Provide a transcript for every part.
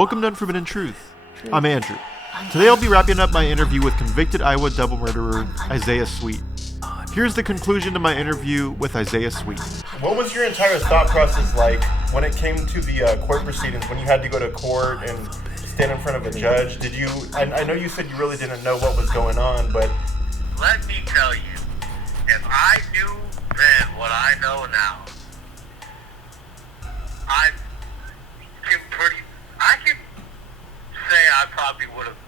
Welcome to Unforbidden Truth. I'm Andrew. Today I'll be wrapping up my interview with convicted Iowa double murderer Isaiah Sweet. Here's the conclusion to my interview with Isaiah Sweet. What was your entire thought process like when it came to the court proceedings, when you had to go to court and stand in front of a judge? Did you, I know you said you really didn't know what was going on, but... Let me tell you, if I knew then what I know now, I can say I probably would have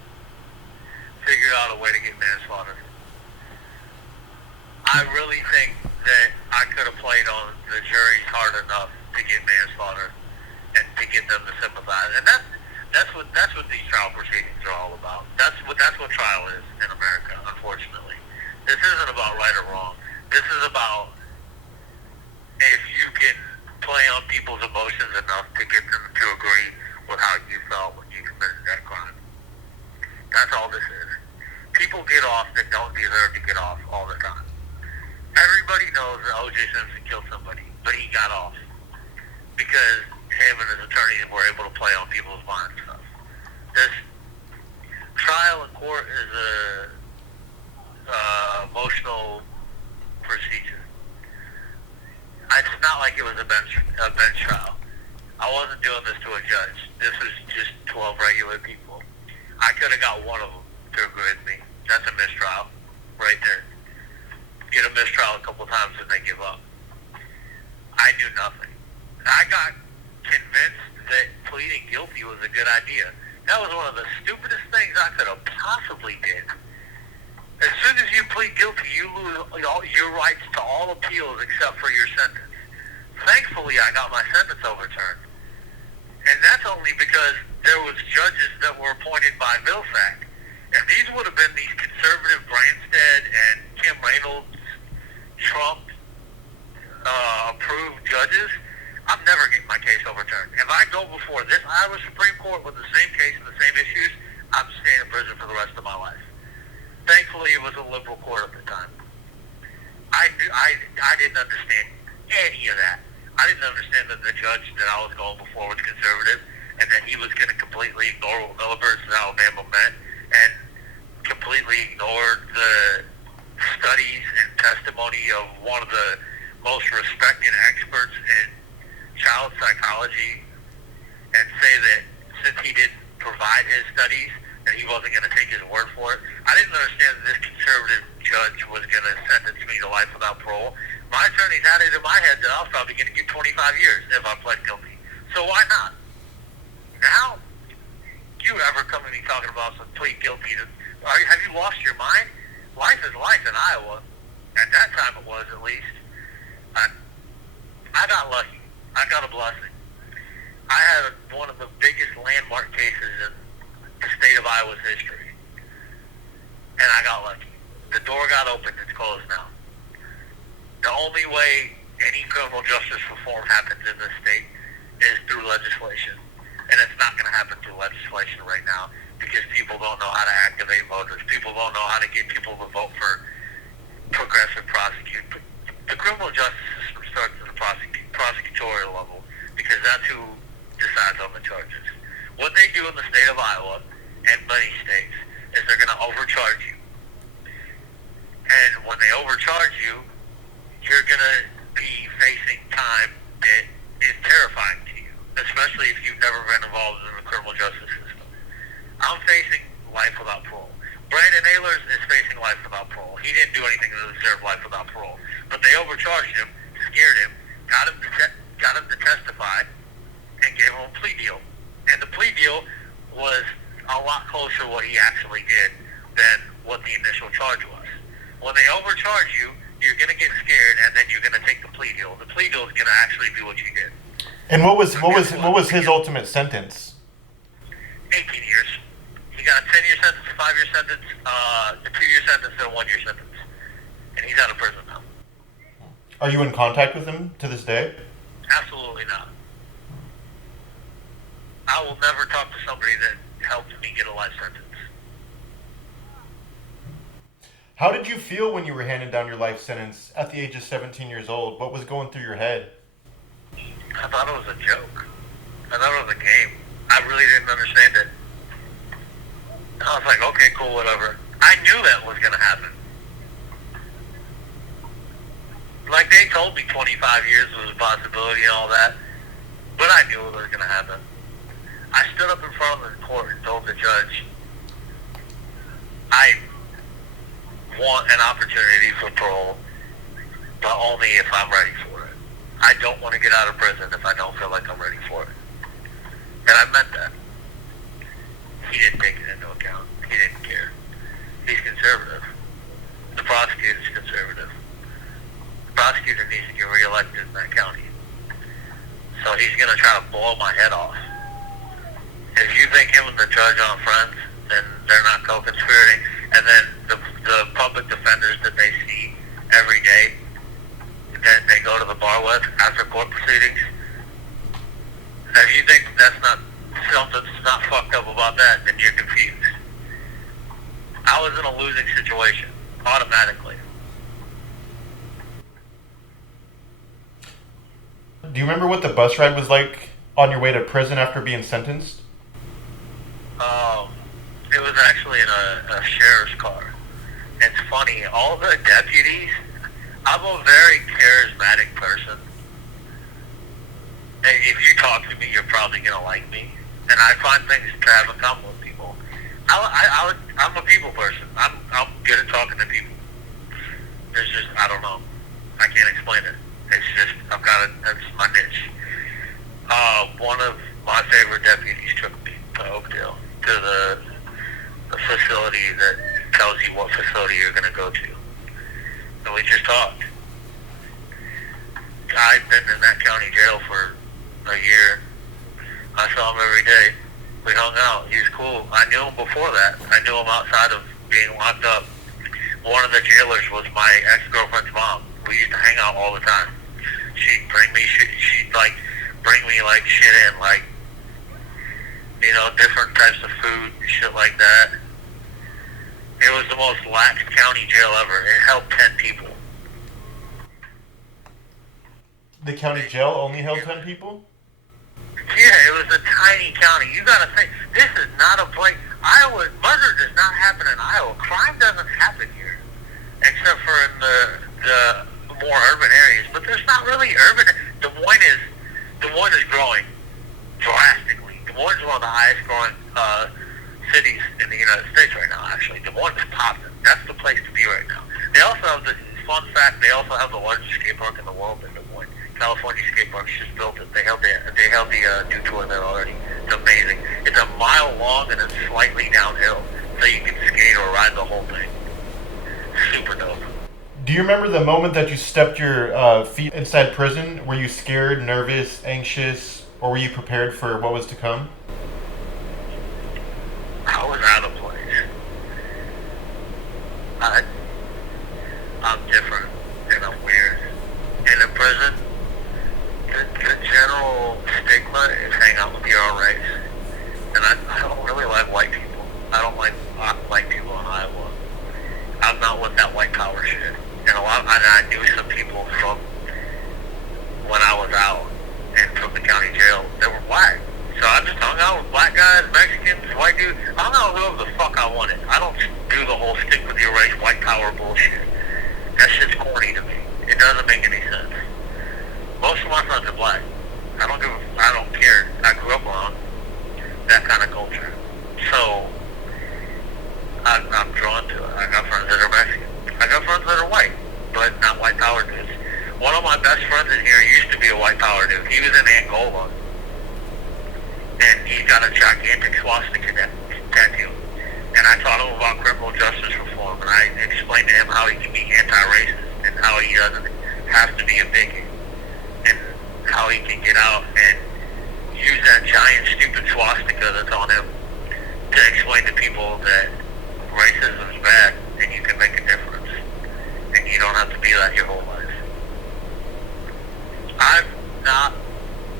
figured out a way to get manslaughter. I really think that I could have played on the jury hard enough to get manslaughter and to get them to sympathize. And that's what these trial proceedings are all about. That's what trial is in America, unfortunately. This isn't about right or wrong. This is about if you can play on people's emotions enough to get them to agree with how you felt when you committed that crime. That's all this is. People get off that don't deserve to get off all the time. Everybody knows that O.J. Simpson killed somebody, but he got off because him and his attorneys were able to play on people's minds and stuff. This trial in court is a emotional procedure. It's not like it was a bench trial. I wasn't doing this to a judge. This was just 12 regular people. I could have got one of them to agree with me. That's a mistrial right there. Get a mistrial a couple times and they give up. I knew nothing. I got convinced that pleading guilty was a good idea. That was one of the stupidest things I could have possibly did. As soon as you plead guilty, you lose all your rights to all appeals except for your sentence. Thankfully, I got my sentence overturned. And that's only because there was judges that were appointed by Vilsack. And these would have been these conservative Branstad and Kim Reynolds, Trump approved judges. I'm never getting my case overturned. If I go before this Iowa Supreme Court with the same case and the same issues, I'm staying in prison for the rest of my life. Thankfully, it was a liberal court at the time. I didn't understand any of that. I didn't understand that the judge that I was going before was conservative and that he was going to completely ignore what milibars in Alabama meant and completely ignored the studies and testimony of one of the most respected experts in child psychology and say that since he didn't provide his studies that he wasn't going to take his word for it. I didn't understand that this conservative judge was going to sentence me to life without parole. My attorneys had it in my head that I was probably going to get 25 years if I pled guilty. So why not? Now, you ever come to me talking about some plead guilty? Have you lost your mind? Life is life in Iowa. At that time it was, at least. I got lucky. I got a blessing. I had one of the biggest landmark cases in the state of Iowa's history. And I got lucky. The door got opened. It's closed now. The only way any criminal justice reform happens in this state is through legislation. And it's not going to happen through legislation right now because people don't know how to activate voters. People don't know how to get people to vote for progressive prosecute. The criminal justice system starts at the prosecutorial level because that's who decides on the charges. What they do in the state of Iowa and many states is they're going to overcharge you. And when they overcharge you, you're going to be facing time that is terrifying to you, especially if you've never been involved in the criminal justice system. I'm facing life without parole. Brandon Ehlers is facing life without parole. He didn't do anything to deserve life without parole. But they overcharged him, scared him, got him to testify, and gave him a plea deal. And the plea deal was a lot closer to what he actually did than what the initial charge was. When they overcharge you, you're going to get scared, and then you're going to take the plea deal. The plea deal is going to actually be what you did. And what was his ultimate sentence? 18 years. He got a 10-year sentence, a 5-year sentence, a 2-year sentence, and a 1-year sentence. And he's out of prison now. Are you in contact with him to this day? Absolutely not. I will never talk to somebody that helped me get a life sentence. How did you feel when you were handed down your life sentence at the age of 17 years old? What was going through your head? I thought it was a joke. I thought it was a game. I really didn't understand it. I was like, okay, cool, whatever. I knew that was going to happen. Like, they told me 25 years was a possibility and all that, but I knew it was going to happen. I stood up in front of the court and told the judge, I want an opportunity for parole, but only if I'm ready for it. I don't want to get out of prison if I don't feel like I'm ready for it. And I meant that. He didn't take it into account. He didn't care. He's conservative. The prosecutor's conservative. The prosecutor needs to get reelected in that county. So he's going to try to blow my head off. If you think him and the judge aren't friends, then they're not co-conspirating. And then the public defenders that they see every day, that they go to the bar with after court proceedings, if you think that's not something's not fucked up about that, then you're confused. I was in a losing situation, automatically. Do you remember what the bus ride was like on your way to prison after being sentenced? It was actually in a sheriff's car. It's funny, all the deputies, I'm a very charismatic person. And if you talk to me, you're probably going to like me. And I find things to have in common with people. I'm a people person. I'm good at talking to people. There's just, I don't know. I can't explain it. It's just, that's my niche. One of my favorite deputies took me to Oakdale, to the facility that tells you what facility you're going to go to. And we just talked. I'd been in that county jail for a year. I saw him every day. We hung out. He was cool. I knew him before that. I knew him outside of being locked up. One of the jailers was my ex-girlfriend's mom. We used to hang out all the time. She'd bring me shit. She'd like bring me like shit in, like, you know, different types of food, shit like that. It was the most lax county jail ever. It held 10 people. The county jail only held 10 people? Yeah, it was a tiny county. You gotta think, this is not a place. Iowa, murder does not happen in Iowa. Crime doesn't happen here, except for in the more urban areas. But there's not really urban. Des Moines is growing drastically. Des Moines is one of the highest growing cities in the United States right now. Actually, Des Moines is popping. That's the place to be right now. They also have the fun fact. They also have the largest skate park in the world in Des Moines. California skate parks just built it. They held the new tour there already. It's amazing. It's a mile long and it's slightly downhill, so you can skate or ride the whole thing. Super dope. Do you remember the moment that you stepped your feet inside prison? Were you scared, nervous, anxious, or were you prepared for what was to come? I was out of place. I'm different and I'm weird. In a prison, the general stigma is hang out with your own race. And I don't really like white people. I don't like white people in Iowa. I'm not with that white power shit. And I knew some people from when I was out and from the county jail that were black. So I just hung out with black guys, Mexicans, white dudes. I hung out with whoever the fuck I wanted. I don't do the whole stick with your race, white power bullshit. That shit's corny to me. It doesn't make any sense. Most of my friends are black. I don't care. I grew up around that kind of culture. So I'm drawn to it. I got friends that are Mexican. I got friends that are white, but not white power dudes. One of my best friends in here used to be a white power dude. He was in Angola, and he's got a gigantic swastika tattoo. And I taught him about criminal justice reform, and I explained to him how he can be anti-racist and how he doesn't have to be a bigot, and how he can get out and use that giant stupid swastika that's on him to explain to people that racism is bad and you can make a difference and you don't have to be that your whole life. I'm not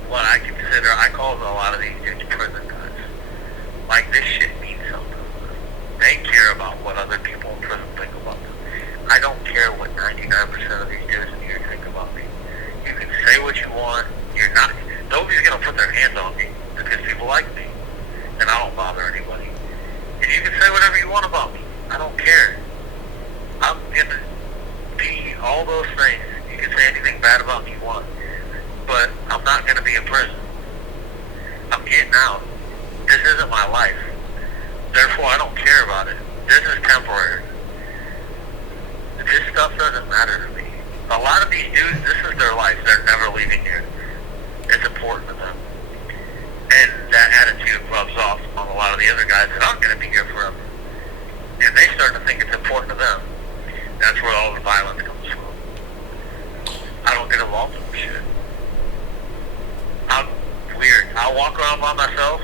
what I consider, I call a lot of these dudes prison guys. Like, this shit means something. They care about what other people in prison think about them. I don't care what 99% of these dudes in here think about me. You can say what you want. Nobody's going to put their hands on me because people like me. bad about me you want. But I'm not going to be in prison. I'm getting out. This isn't my life. Therefore, I don't care about it. This is temporary. This stuff doesn't matter to me. A lot of these dudes, this is their life. They're never leaving here. It's important to them. And that attitude rubs off on a lot of the other guys that aren't going to be here forever. And they start to think it's important to them. That's where all the violence comes from. I don't get involved in shit. I'm weird. I walk around by myself,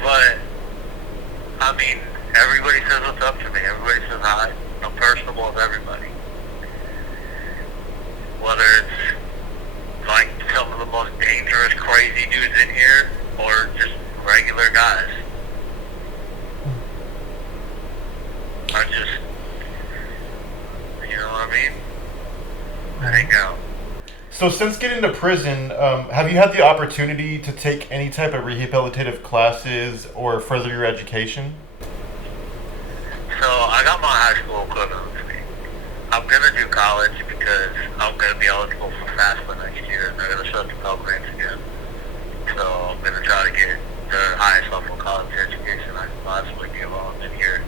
but I mean, everybody says what's up to me. Everybody says hi. I'm personable with everybody. Whether it's like some of the most dangerous, crazy dudes in here, or just regular guys. I just, you know what I mean? I hang out. So since getting to prison, have you had the opportunity to take any type of rehabilitative classes or further your education? So I got my high school equivalent with me. I'm going to do college because I'm going to be eligible for FAFSA next year, and they're going to shut the Pell Grants again. So I'm going to try to get the highest level college education I can possibly get while I'm in here.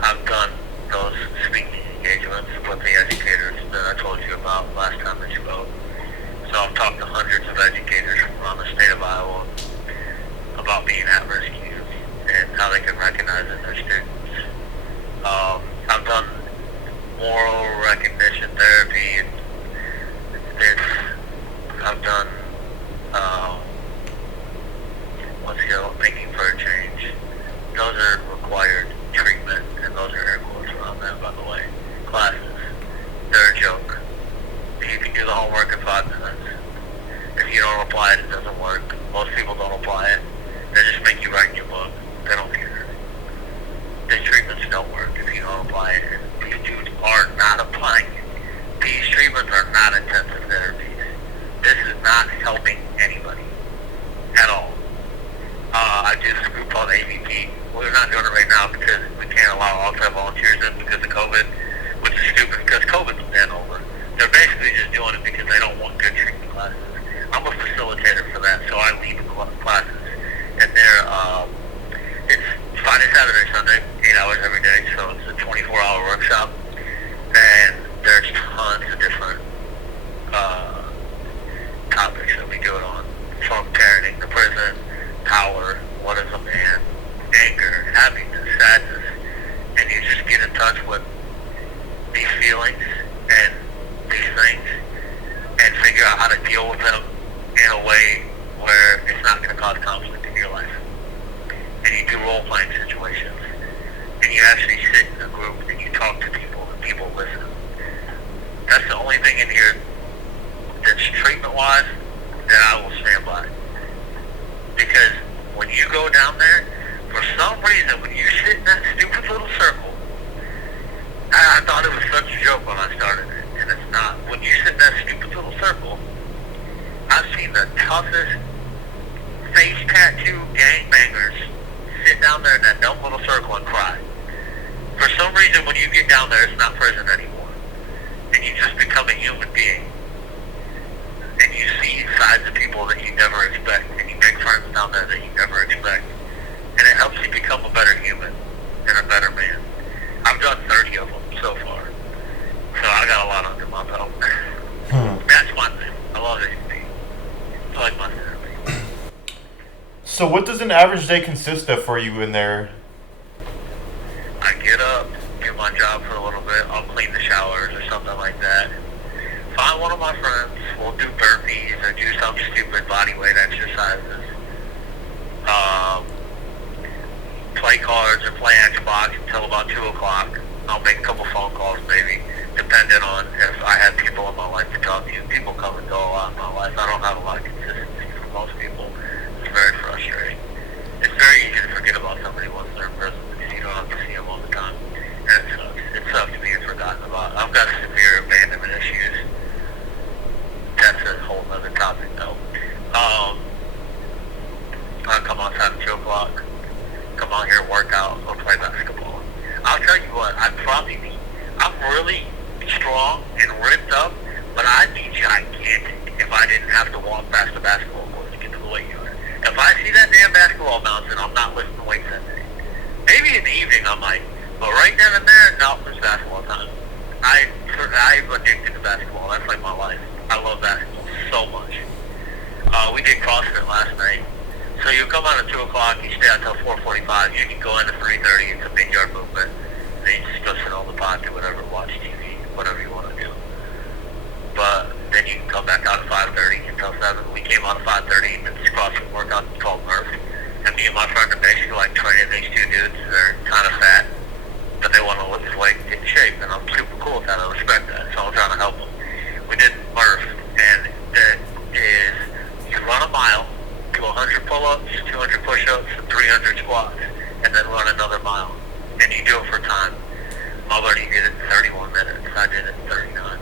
I've done those speaking engagements with the educators that I told you about last time that you spoke. So I've talked to hundreds of educators from around the state of Iowa about being at-risk youth and how they can recognize in their students. I've done moral recognition therapy. I've done thinking for a change. Those are required treatment, and those are air quotes around that, by the way. Classes. They're a joke. You can do the homework in 5 minutes. If you don't apply it, it doesn't work. Most people don't apply it. They just make you write your book. They don't care. These treatments don't work if you don't apply it, and these dudes are not applying it. These treatments are not intensive therapies. This is not helping anybody at all. I do this group called AVP. We're not doing it right now because we can't allow outside volunteers in because of COVID, which is stupid because COVID's been over. They're basically just doing it because they don't want good treatment classes. I'm a facilitator for that, so I lead classes. And it's Friday, Saturday, Sunday, 8 hours every day, so it's a 24-hour workshop. And there's tons of different topics that we do it on. From parenting to prison, power, what is a man, anger, happiness, sadness, and you just get in touch with these feelings and these things and figure out how to deal with them in a way where it's not going to cause conflict in your life. And you do role-playing situations, and you actually sit in a group and you talk to people and people listen. That's the only thing in here that's treatment-wise that I will stand by. Because when you go down there, for some reason, when you sit in that stupid little circle, I thought it was such a joke when I started it, and it's not. When you sit in that stupid little circle, I've seen the toughest face tattoo gangbangers sit down there in that dumb little circle and cry. For some reason, when you get down there, it's not prison anymore, and you just become a human being. And you see sides of people that you never expect, and you make friends down there that you never expect. And it helps you become a better human and a better man. I've done 30 of them so far. So I got a lot under my belt. That's my thing. I love it. It's like my therapy. So what does an average day consist of for you in there? I get up, do my job for a little bit. I'll clean the showers or something like that. Find one of my friends, we'll do burpees or do some stupid body weight exercises. Play cards or play Xbox until about 2 o'clock. I'll make a couple phone calls maybe, depending on if I have people in my life to talk to. People come and go a lot in my life. I don't have a lot of consistency for most people. It's very frustrating. It's very easy to forget about somebody once they're in prison because you don't have to see them all the time. And it sucks. It sucks being forgotten about. I've got severe abandonment issues. That's a whole other topic though. I come outside at 2 o'clock, come out here, work out, go play basketball. I'll tell you what, I'm really strong and ripped up, but I'd be gigantic if I didn't have to walk past the basketball court to get to the weight yard. If I see that damn basketball bouncing, I'm not lifting weights that day. Maybe in the evening I might, but right then and there, no, it's basketball time. I'm addicted to basketball. That's like my life. I love basketball so much. We did CrossFit last night. So you come out at 2 o'clock, you stay out until 4:45, you can go in at 3:30, it's a mid-yard movement, and then you just go sit on the pod, do whatever, watch TV, whatever you want to do. But then you can come back out at 5:30 until 7. We came out at 5:30 and did this CrossFit workout called Murph. And me and my friend are basically like training these two dudes. They're kind of fat, but they want to lift weight and get in shape. And I'm super cool with that. I respect that. So I'm trying to help them. We did Murph, and it is you run a mile, do 100 pull-ups, 200 push-ups, and 300 squats, and then run another mile. And you do it for time. My buddy did it in 31 minutes. I did it in 39.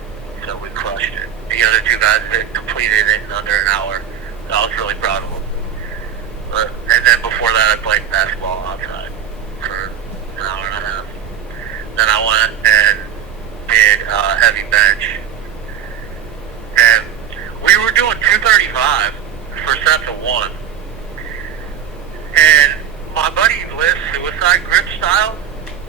So we crushed it. The other two guys that completed it in under an hour. So I was really proud of them. And then before that, I played basketball outside for an hour and a half. Then I went and did heavy bench. And we were doing 235 for sets of 1. And my buddy lifts suicide grip style,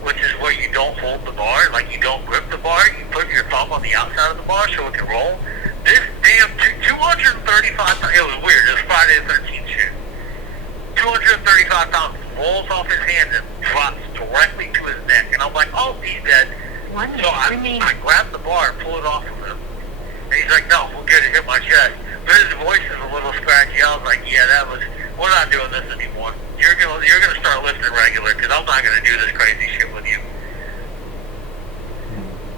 which is where you don't hold the bar, like you don't grip the bar, you put your thumb on the outside of the bar so it can roll. This damn 235 pounds, it was weird, it was Friday the 13th shoot. 235 pounds rolls off his hands and drops directly to his neck. And I'm like, oh, he's dead. So I grabbed the bar and pulled it off of him. And he's like, no, we'll get it, hit my chest. But his voice is a little scratchy. I was like, yeah, we're not doing this anymore. You're gonna start lifting regular, because I'm not gonna do this crazy shit with you.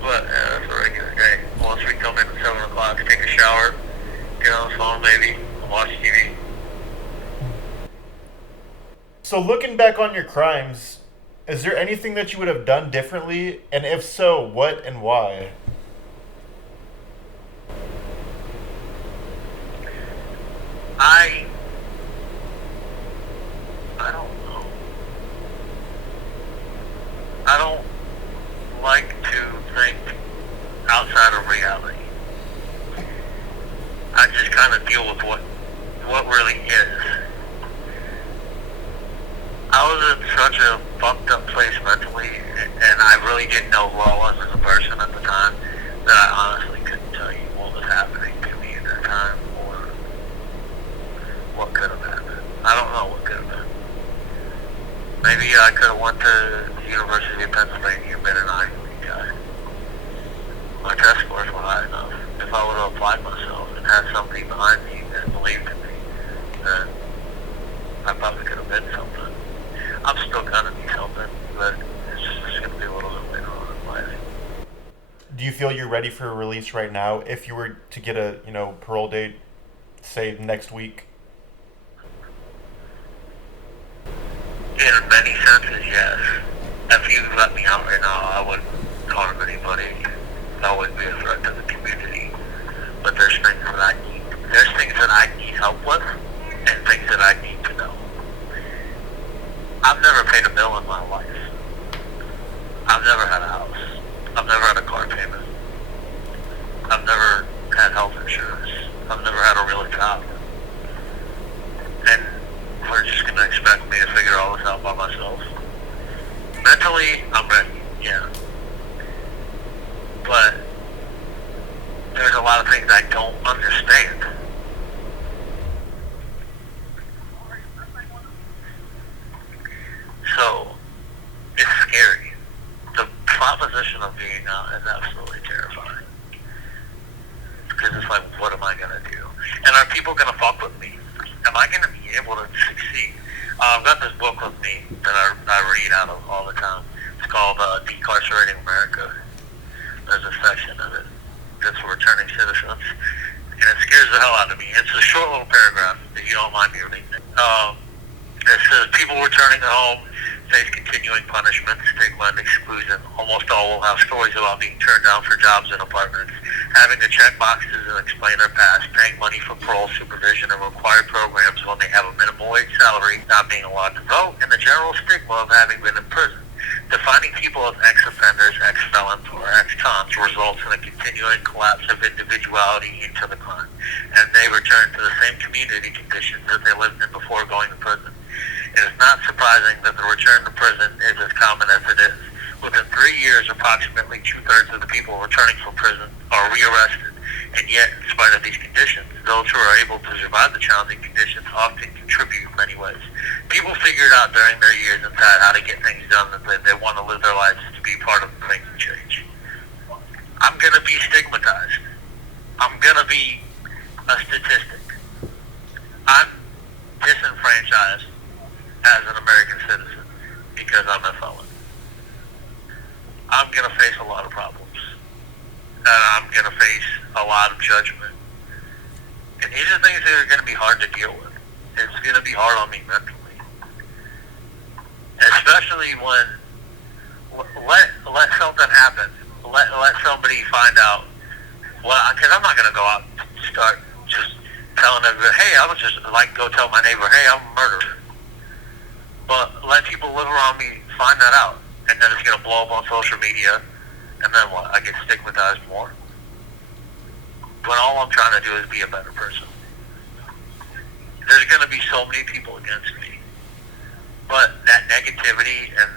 But that's a regular day. Once we come in at 7 o'clock, take a shower, get on the phone maybe, watch TV. So looking back on your crimes, is there anything that you would have done differently? And if so, what and why? I don't know. I don't like to think outside of reality. I just kind of deal with what really is. I was in such a fucked up place mentally, and I really didn't know who I was as a person at the time, that I honestly couldn't tell you what was happening to me at that time, or what could have happened. I don't know what could have been. Maybe I could have went to the University of Pennsylvania and been an Ivy League guy. My test scores were high enough. If I would have applied myself and had somebody behind me that believed in me, then I probably could have been something. I'm still gonna be something, but it's just gonna be a little bit later on in life. Do you feel you're ready for a release right now? If you were to get a, parole date, say next week? In many senses, yes. If you let me out right now, I wouldn't harm anybody. I wouldn't be a threat to the community. But there's things that I need. There's things that I need help with, and things that I need to know. I've never paid a bill in my life. I've never had a house. I've never had a car payment. I've never had health insurance. I've never had a real job. And we're just going to expect me to figure all this out by myself. Mentally, I'm ready, yeah. But there's a lot of things I don't understand. So, it's scary. The proposition of being out is absolutely terrifying. Because it's like, what am I going to do? And are people going to fuck with me? Am I going to be able to succeed? I've got this book with me that I read out of all the time. It's called Decarcerating America. There's a section of it that's for returning citizens. And it scares the hell out of me. It's a short little paragraph, if you don't mind me reading it. It says, people returning home face continuing punishment, stigma, and exclusion. Almost all will have stories about being turned down for jobs and apartments, having to check boxes and explain their past, paying money for parole supervision and required programs when they have a minimum wage salary, not being allowed to vote, and the general stigma of having been in prison. Defining people as ex-offenders, ex-felons, or ex-cons results in a continuing collapse of individuality into the crime, and they return to the same community conditions that they lived in before going to prison. It is not surprising that the return to prison is as common as it is. Within 3 years, approximately 2/3 of the people returning from prison are rearrested, and yet, in spite of these conditions, those who are able to survive the challenging conditions often contribute in many ways. People figured out during their years inside how to get things done that they want to live their lives to be part of making change. I'm going to be stigmatized. I'm going to be a statistic. I'm disenfranchised as an American citizen because I'm a felon. I'm going to face a lot of problems. And I'm going to face a lot of judgment. And these are things that are going to be hard to deal with. It's going to be hard on me mentally. Especially when let something happen. Let somebody find out. Well, because I'm not going to go out and start just telling everybody, hey, I was just like go tell my neighbor, hey, I'm a murderer. But let people live around me find that out. And then it's going to blow up on social media. And then what? I get stigmatized more. When all I'm trying to do is be a better person. There's going to be so many people against me. But that negativity and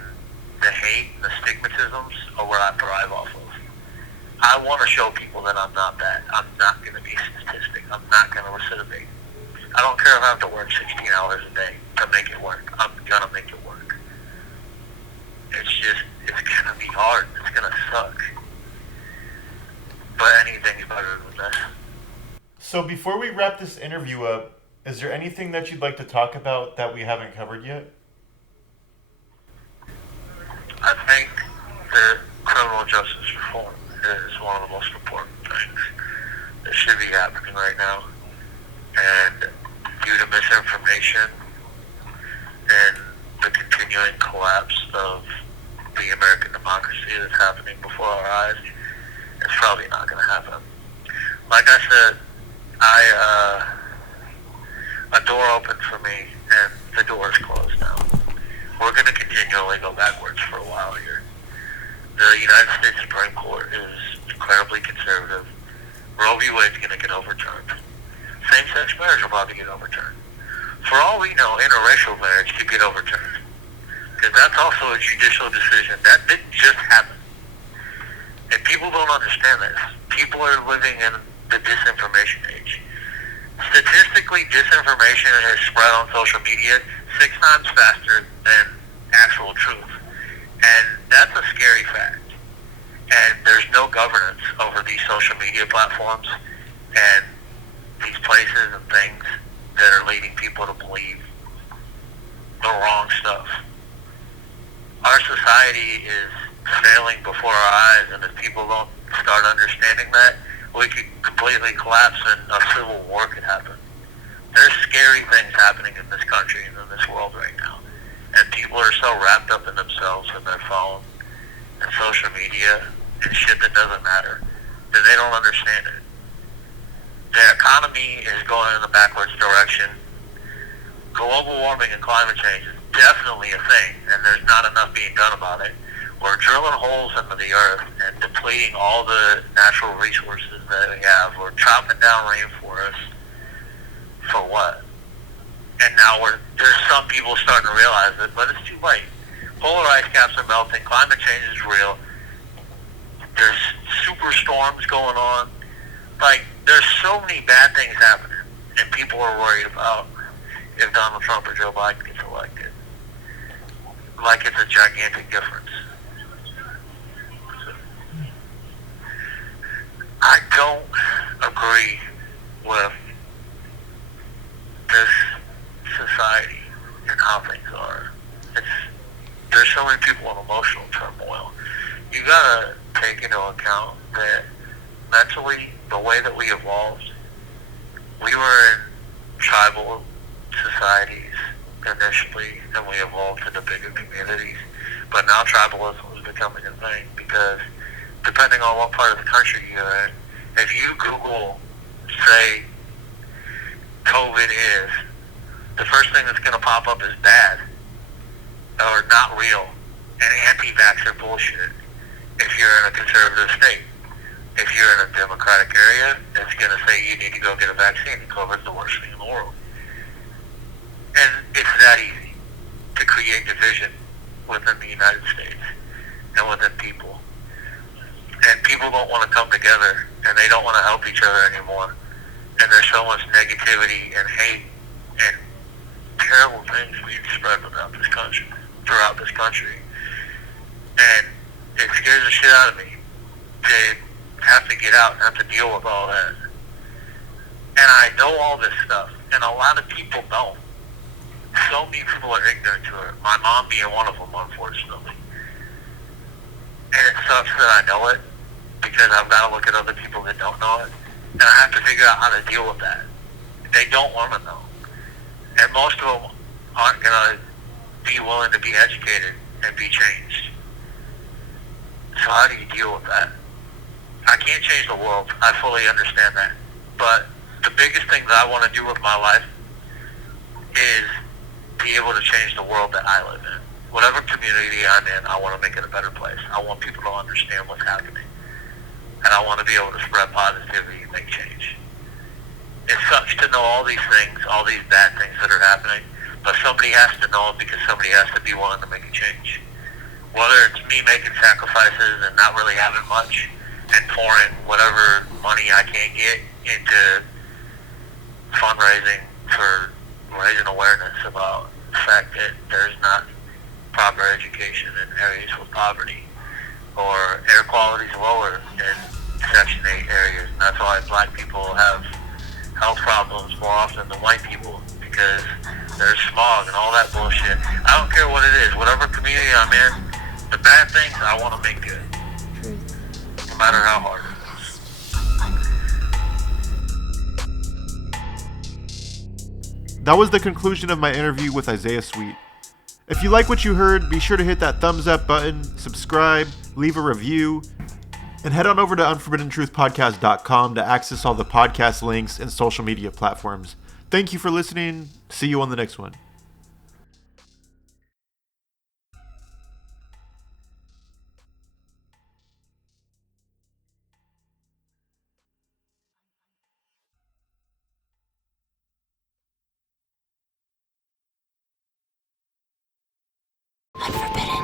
the hate and the stigmatisms are where I thrive off of. I want to show people that I'm not that. I'm not going to be a statistic. I'm not going to recidivate. I don't care if I have to work 16 hours a day to make it work. I'm going to make it work. It's going to be hard. It's going to suck. But anything's better than this. So before we wrap this interview up, is there anything that you'd like to talk about that we haven't covered yet? I think that criminal justice reform is one of the most important things that should be happening right now. And due to misinformation and the continuing collapse of the American democracy that's happening before our eyes, it's probably not going to happen. Like I said, a door opened for me, and the door is closed now. We're going to continually go backwards for a while here. The United States Supreme Court is incredibly conservative. Roe v. Wade is going to get overturned. Same-sex marriage will probably get overturned. For all we know, interracial marriage could get overturned. Because that's also a judicial decision. That didn't just happen. And people don't understand this. People are living in the disinformation age. Statistically, disinformation has spread on social media 6 times faster than actual truth. And that's a scary fact. And there's no governance over these social media platforms and these places and things that are leading people to believe the wrong stuff. Our society is failing before our eyes, and if people don't start understanding that, we could completely collapse and a civil war could happen. There's scary things happening in this country and in this world right now. And people are so wrapped up in themselves and their phone and social media and shit that doesn't matter that they don't understand it. The economy is going in the backwards direction. Global warming and climate change is definitely a thing, and there's not enough being done about it. We're drilling holes into the earth and depleting all the natural resources that we have. We're chopping down rainforests. For what? And now there's some people starting to realize it, but it's too late. Polar ice caps are melting. Climate change is real. There's super storms going on. Like, there's so many bad things happening, and people are worried about if Donald Trump or Joe Biden gets elected. Like it's a gigantic difference. I don't agree with this society and how things are. There's so many people in emotional turmoil. You gotta take into account that mentally, the way that we evolved, we were in tribal societies initially, and we evolved into bigger communities. But now tribalism is becoming a thing because depending on what part of the country you're in, if you Google, say, COVID is, the first thing that's going to pop up is bad or not real. and anti-vaxxer bullshit if you're in a conservative state. If you're in a democratic area, it's going to say you need to go get a vaccine. COVID's the worst thing in the world. And it's that easy to create division within the United States and within people. And people don't want to come together, and they don't want to help each other anymore. And there's so much negativity and hate and terrible things being spread throughout this country. And it scares the shit out of me to have to get out and have to deal with all that. And I know all this stuff, and a lot of people don't. So many people are ignorant to it. My mom being one of them, unfortunately. And it sucks that I know it, because I've got to look at other people that don't know it, and I have to figure out how to deal with that. They don't want to know. And most of them aren't going to be willing to be educated and be changed. So how do you deal with that? I can't change the world. I fully understand that. But the biggest thing that I want to do with my life is be able to change the world that I live in. Whatever community I'm in, I want to make it a better place. I want people to understand what's happening. And I want to be able to spread positivity and make change. It sucks to know all these things, all these bad things that are happening, but somebody has to know it because somebody has to be willing to make a change. Whether it's me making sacrifices and not really having much and pouring whatever money I can get into fundraising for raising awareness about the fact that there's not proper education in areas with poverty, or air quality is lower in Section 8 areas. And that's why black people have health problems more often than white people, because there's smog and all that bullshit. I don't care what it is. Whatever community I'm in, the bad things I want to make good. No matter how hard it is. That was the conclusion of my interview with Isaiah Sweet. If you like what you heard, be sure to hit that thumbs up button, subscribe, leave a review, and head on over to unforbiddentruthpodcast.com to access all the podcast links and social media platforms. Thank you for listening. See you on the next one. Unforbidden.